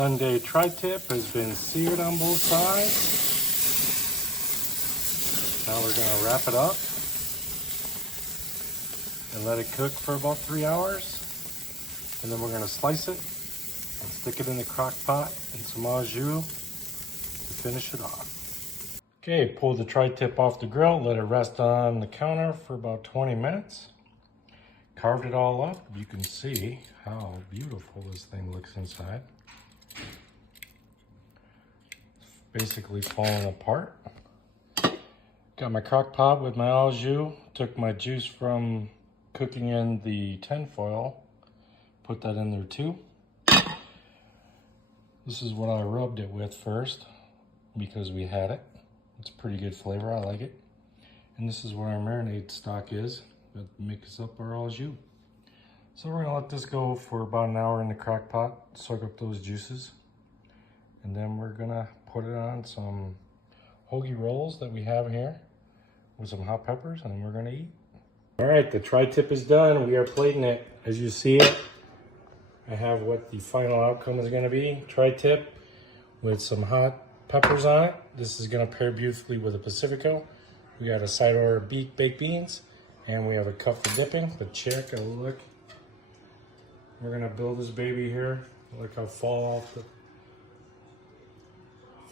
Sunday tri-tip has been seared on both sides. Now we're going to wrap it up and let it cook for about 3 hours. And then we're going to slice it and stick it in the crock pot in some au jus to finish it off. Okay, pull the tri-tip off the grill, let it rest on the counter for about 20 minutes. Carved it all up. You can see how beautiful this thing looks inside. It's basically falling apart. Got my crock pot with my au jus. Took my juice from cooking in the tin foil. Put that in there too. This is what I rubbed it with first because we had it. It's pretty good flavor, I like it. And this is where our marinade stock is that mixes up our au jus. So we're gonna let this go for about an hour in the crock pot, soak up those juices. And then we're gonna put it on some hoagie rolls that we have here with some hot peppers, and we're gonna eat. All right, the tri-tip is done. We are plating it. As you see it, I have what the final outcome is gonna be. Tri-tip with some hot peppers on it. This is gonna pair beautifully with a Pacifico. We got a side order of baked beans, and we have a cup for dipping. But check a look. We're gonna build this baby here. Look how fall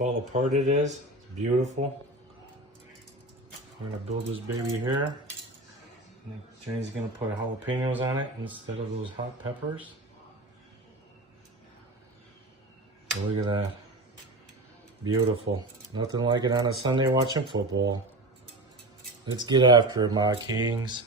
apart it is. It's beautiful. We're gonna build this baby here. And Jenny's gonna put jalapenos on it instead of those hot peppers. Look at that. Beautiful. Nothing like it on a Sunday watching football. Let's get after it, my kings.